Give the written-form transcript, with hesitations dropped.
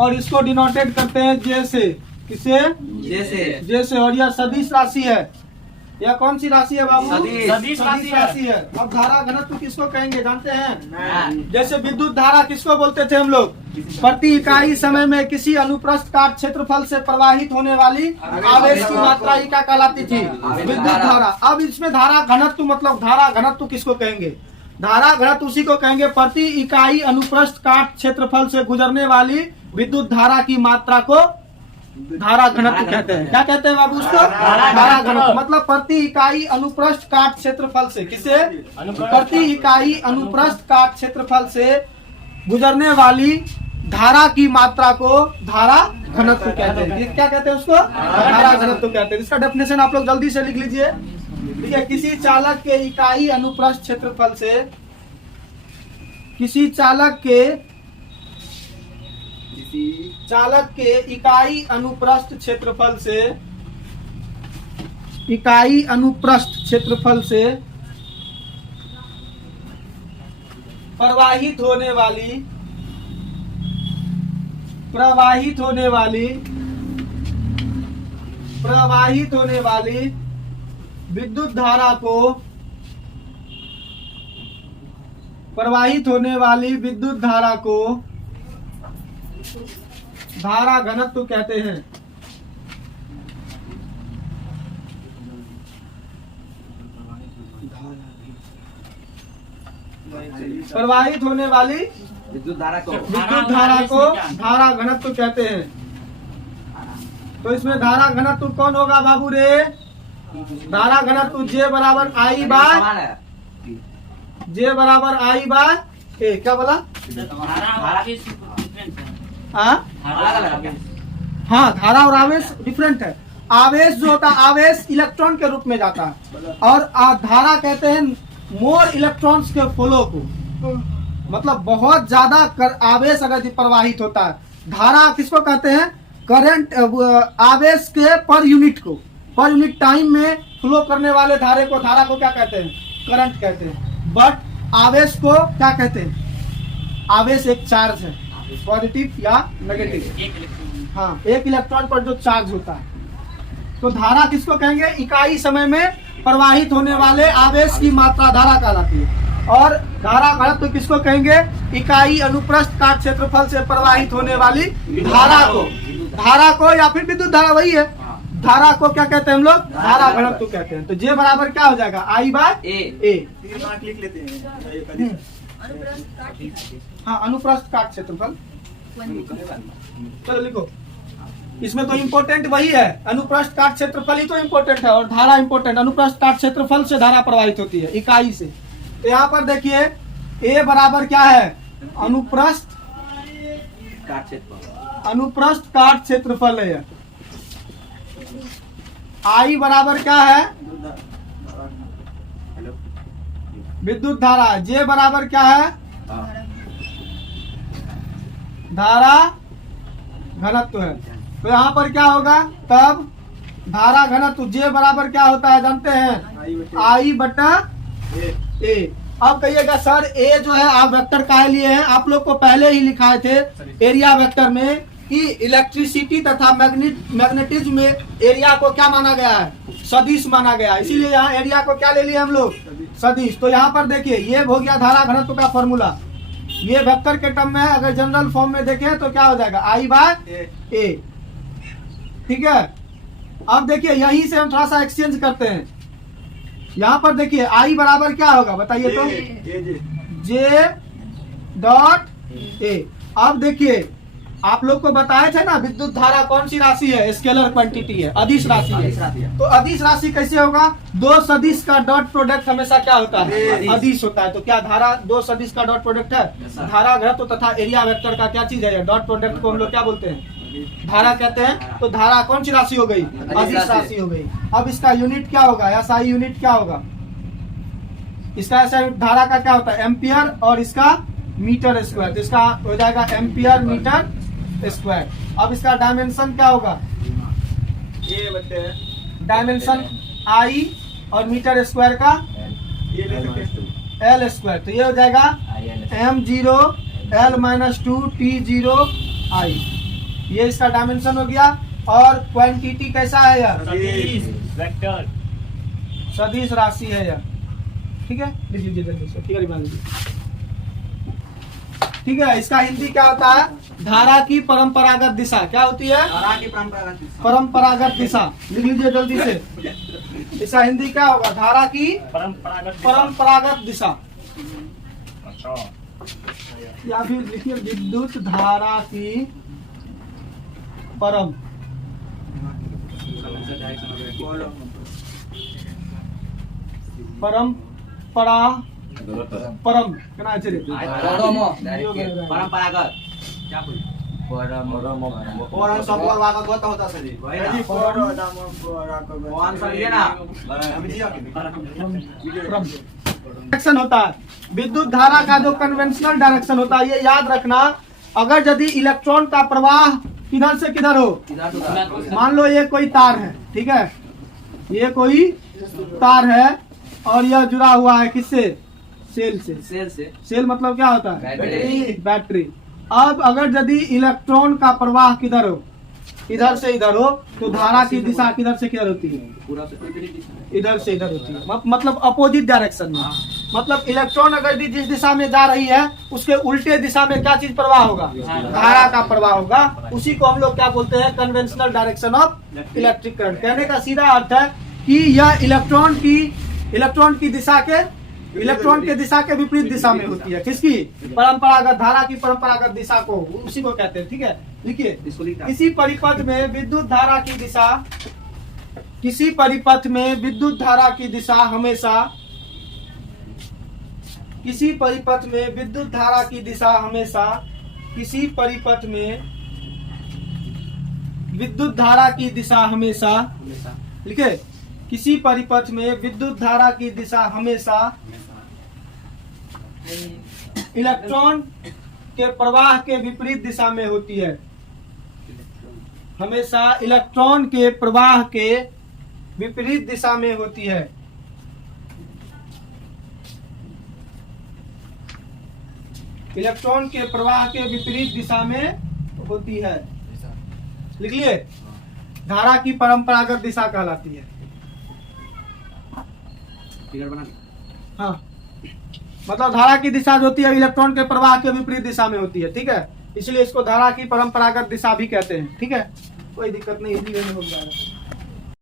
और इसको डिनोटेड करते हैं जे से। किसे? जे से। और यह सदिश राशि है। यह कौन सी राशि है बाबू? सदिश राशि है। अब धारा घनत्व किसको कहेंगे जानते हैं? जैसे विद्युत धारा किसको बोलते थे हम लोग? प्रति इकाई समय में किसी अनुप्रस्थ काट क्षेत्रफल से प्रवाहित होने वाली आवेश की मात्रा ही क्या कहलाती थी? विद्युत धारा। अब इसमें धारा घनत्व मतलब धारा घनत्व किसको कहेंगे? धारा घनत्व उसी को कहेंगे प्रति इकाई अनुप्रस्थ काट क्षेत्रफल से गुजरने वाली विद्युत धारा की मात्रा को धारा घनत्व कहते हैं। क्या कहते हैं बाबू उसको? धारा घनत्व। मतलब प्रति इकाई अनुप्रस्थ काट क्षेत्रफल से, किसे? प्रति इकाई अनुप्रस्थ काट क्षेत्रफल से गुजरने वाली धारा की मात्रा को धारा घनत्व कहते हैं। क्या कहते हैं उसको? धारा घनत्व कहते हैं। इसका डेफिनेशन आप लोग जल्दी से लिख लीजिए। ठीक है, किसी चालक के इकाई अनुप्रस्थ क्षेत्रफल से, किसी चालक के इकाई अनुप्रस्थ क्षेत्रफल से, इकाई अनुप्रस्थ क्षेत्रफल से प्रवाहित होने वाली विद्युत धारा को, प्रवाहित होने वाली विद्युत धारा को धारा घनत्व कहते हैं। प्रवाहित होने वाली विद्युत धारा को धारा घनत्व कहते हैं। तो इसमें धारा घनत्व कौन होगा बाबू रे? धारा घनत्व जे बराबर आई बाय ए। क्या बोला? हाँ, धारा और आवेश डिफरेंट है। आवेश जो होता है, आवेश इलेक्ट्रॉन के रूप में जाता है और धारा कहते हैं मोर इलेक्ट्रॉन्स के फ्लो को। मतलब बहुत ज्यादा आवेश अगर प्रवाहित होता है, धारा किसको कहते हैं? करंट, आवेश के पर यूनिट टाइम में फ्लो करने वाले धारा को क्या कहते हैं? करंट कहते हैं। बट आवेश को क्या कहते हैं? आवेश एक चार्ज है, पॉजिटिव या नेगेटिव। हाँ, एक इलेक्ट्रॉन पर जो चार्ज होता है। तो धारा किसको कहेंगे? इकाई समय में प्रवाहित होने वाले आवेश की मात्रा धारा कहलाती है। और धारा घनत्व किसको कहेंगे? इकाई अनुप्रस्थ काट क्षेत्रफल से प्रवाहित होने वाली धारा को या फिर विद्युत धारा, वही है। धारा को क्या कहते हैं हम लोग? धारा घनत्व कहते हैं। तो जे बराबर क्या हो जाएगा? आई बाय ए। लिख लेते हैं। हाँ, अनुप्रस्थ काट क्षेत्रफल। चलो लिखो। इसमें तो इम्पोर्टेंट वही है, अनुप्रस्थ काट क्षेत्रफल ही तो इम्पोर्टेंट है और धारा इम्पोर्टेंट। अनुप्रस्थ काट क्षेत्रफल से धारा प्रवाहित होती है इकाई से। तो यहाँ पर देखिए ए बराबर क्या है? अनुप्रस्थ काट क्षेत्रफल है। आई बराबर क्या है? विद्युत धारा। जे बराबर क्या है? धारा घनत्व है। तो यहाँ पर क्या होगा? तब धारा घनत्व जे बराबर क्या होता है जानते हैं? आई बटा ए। अब कहिएगा सर ए जो है आप वेक्टर काहे लिए हैं? आप लोग को पहले ही लिखाए थे एरिया वेक्टर में कि इलेक्ट्रिसिटी तथा मैग्नेटिज्म में एरिया को क्या माना गया है? सदिश माना गया है। इसीलिए यहाँ एरिया को क्या ले लिए हम लोग? सदिश। तो यहाँ पर देखिए ये हो गया धारा घनत्व का फॉर्मूला। ये वेक्टर के टर्म में है, अगर जनरल फॉर्म में देखें तो क्या हो जाएगा? आई बाय ए। ठीक है, अब देखिए यहीं से हम थोड़ा सा एक्सचेंज करते हैं। यहाँ पर देखिए आई बराबर क्या होगा बताइए तो? J dot A. अब देखिए आप लोग को बताए थे ना विद्युत धारा कौन सी राशि है? स्केलर क्वांटिटी है, अदिश राशि है। तो अदिश राशि कैसे होगा? दो सदिश का डॉट प्रोडक्ट हमेशा क्या होता है? अदिश होता है। तो क्या धारा दो सदिश का डॉट प्रोडक्ट है? धारा घनत्व तथा एरिया वेक्टर का क्या चीज है? डॉट प्रोडक्ट को हम लोग क्या बोलते हैं? धारा कहते हैं। तो धारा कौन सी राशि हो गई? अदिश राशि हो गई। अब इसका यूनिट क्या होगा? एसआई यूनिट क्या होगा? इसका एसआई धारा का क्या होता है? एम्पियर और इसका मीटर स्क्वायर। तो इसका हो जाएगा एम्पियर मीटर स्क्वायर। अब इसका डायमेंशन क्या होगा? ये बताते हैं डायमेंशन आई और मीटर स्क्वायर का एल स्क्वायर। तो ये हो जाएगा m0 L-2 T0 I। ये इसका डायमेंशन हो गया। और क्वांटिटी कैसा है यह? सदिश वेक्टर। सदिश राशि है यह। ठीक है, लिख लीजिए जल्दी से। ठीक है, मान लीजिए। ठीक है, इसका हिंदी क्या होता है? धारा की परंपरागत दिशा। क्या होती है? धारा की परंपरागत दिशा। परंपरागत दिशा। लिख लीजिए जल्दी से। इसका हिंदी क्या होगा? धारा की परंपरागत दिशा। अच्छा। या फिर लिखिए विद्युत धारा की परम परंपरा परम केना छै रे? परंपरागत क्या बोल और सब और वाका गोता होता सर वही ना वो आंसर ये ना हम जी डायरेक्शन होता है। विद्युत धारा का जो कन्वेंशनल डायरेक्शन होता है, ये याद रखना। अगर यदि इलेक्ट्रॉन का प्रवाह किधर से किधर हो, मान लो ये कोई तार है, ठीक है, ये कोई तार है और यह जुड़ा हुआ है किससे? सेल से। सेल मतलब क्या होता है? बैटरी। अब अगर यदि इलेक्ट्रॉन का प्रवाह किधर हो, इधर से इधर हो, तो धारा की दिशा किधर से किधर होती है? इधर से इधर होती है। मतलब अपोजिट डायरेक्शन में। मतलब इलेक्ट्रॉन अगर जिस दिशा में जा रही है, उसके उल्टे दिशा में क्या चीज प्रवाह होगा? धारा का प्रवाह होगा। उसी को हम लोग क्या बोलते हैं? Conventional direction of electric current. कहने का सीधा अर्थ है कि यह इलेक्ट्रॉन की दिशा के दिशा के विपरीत दिशा में होती है। किसकी? परंपरागत धारा की परंपरागत दिशा को, उसी को कहते हैं। ठीक है, लिखिए। किसी परिपथ में विद्युत धारा की दिशा, किसी परिपथ में विद्युत धारा की दिशा हमेशा, किसी परिपथ में विद्युत धारा की दिशा हमेशा, किसी परिपथ में विद्युत धारा की दिशा हमेशा, लिखे, किसी परिपथ में विद्युत धारा की दिशा हमेशा इलेक्ट्रॉन के प्रवाह के विपरीत दिशा में होती है। हमेशा इलेक्ट्रॉन के प्रवाह के विपरीत दिशा में होती है। इलेक्ट्रॉन के प्रवाह के विपरीत दिशा में होती है। लिख लिए? धारा की परंपरागत दिशा कहलाती है। हाँ, मतलब धारा की दिशा जो होती है इलेक्ट्रॉन के प्रवाह के विपरीत दिशा में होती है। ठीक है, इसलिए इसको धारा की परंपरागत दिशा भी कहते हैं। ठीक है, कोई दिक्कत नहीं, इजीली हो जाएगा।